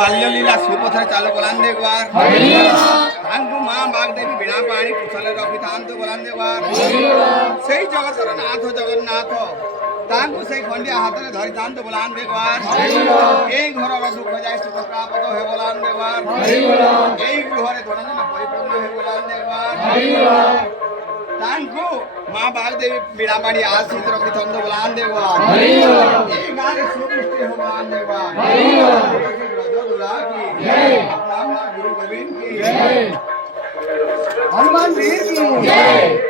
बाल्यलीला श्रीपथर चालू बोलान देवार तांकु मां बागदेवी बिना पानी कुशले रखितांत बोलान देवार सेई जगतर नाथ जगन्नाथ तांकु सेई खंडिया हातरे धरितांत बोलान देवार एई घरर दुख जाय सुख प्राप्त हे बोलान देवार एई गृहरे धनजन परिपूर्ण हे बोलान देवार तांकु मां बागदेवी बिना पानी आशीष रखितांत बोलान देवार एई गारे सुदृष्टि हे बोलान देवार गुरु गोविंद की जय, हनुमान वीर की जय।